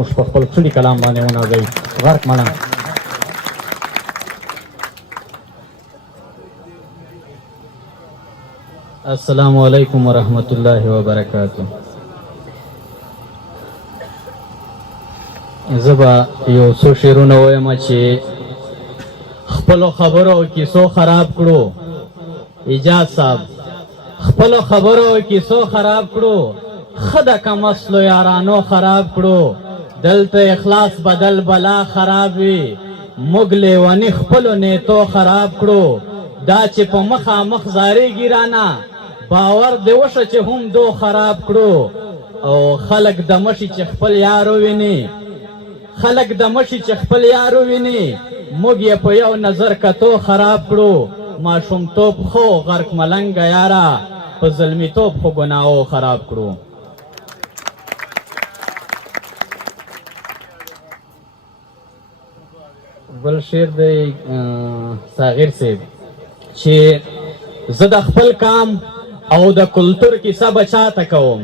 موږ په خپل ټولي کلام باندې ونازوي. غرق ملنګ. السلام علیکم ورحمت الله وبرکاته. زه به یو څو شعرونه وایم چې خپلو خبرو او کیسو خراب کړو. ایجاد صاحب خپلو خبرو او کیسو خراب کړو، ښه د کم اصلو یارانو خراب کړو. دلته اخلاص بدل بلا خراب وي، موږ لیوني خپلو نیتو خراب کړو. دا چې په مخامخ زارېږي رانه باور دې وشه چې هم دو خراب کړو. او خلک د مشي چې خپل یارو ویني، خلک د مشي چې خپل یارو ویني، موږ یې په یو نظر کتو خراب کړو. ماشومتوب خو غرق ملنګه یاره، په ظلمیتوب خو ګناهو خراب کړو. بل شعر دی صاغر صاحب چې زه د خپل کام او د کلتور کیسه بچاته کوم،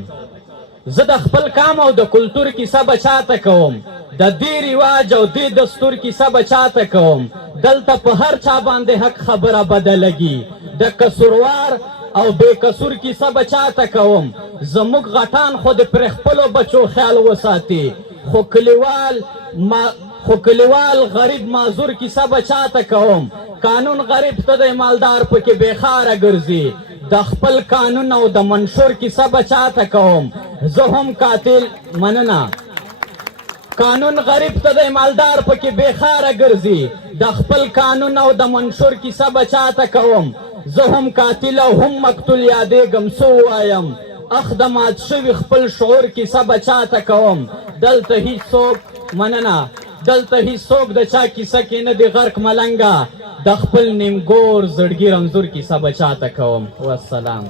زه د خپل کام او د کلتور کیسه بچاته کوم، د دې رواج او دې دستور کیسه بچاته کوم. دلته په هر چا باندې حق خبره بدلږي، د قصوروار او بې قصور کیسه بچاته کوم. زموږ غټان خو د پر خپلو بچو خیال وساتي، خو کلیوال غریب معذور کیسه بچاته کوم. قانون غریب ته د مالدار پکې بېخاره ګرځي، د خپل قانون او د منشور کیسه بچاته کوم. زه هم قاتل مننه، قانون غریب ته د مالدار پکې بېخاره ګرځي، د خپل قانون او د منشور کیسه بچاته کوم. زه هم قاتل او هم مقتول یادېږم، څه ووایم اخ د مات شوي خپل شعور کیسه بچاته کوم. دلته هیڅوک مننه، دلته هیڅوک د چا کیسه کې نه دی غرق ملنګه، د خپل نیمګور زړګي رنځور کیسه بچاته کوم. والسلام.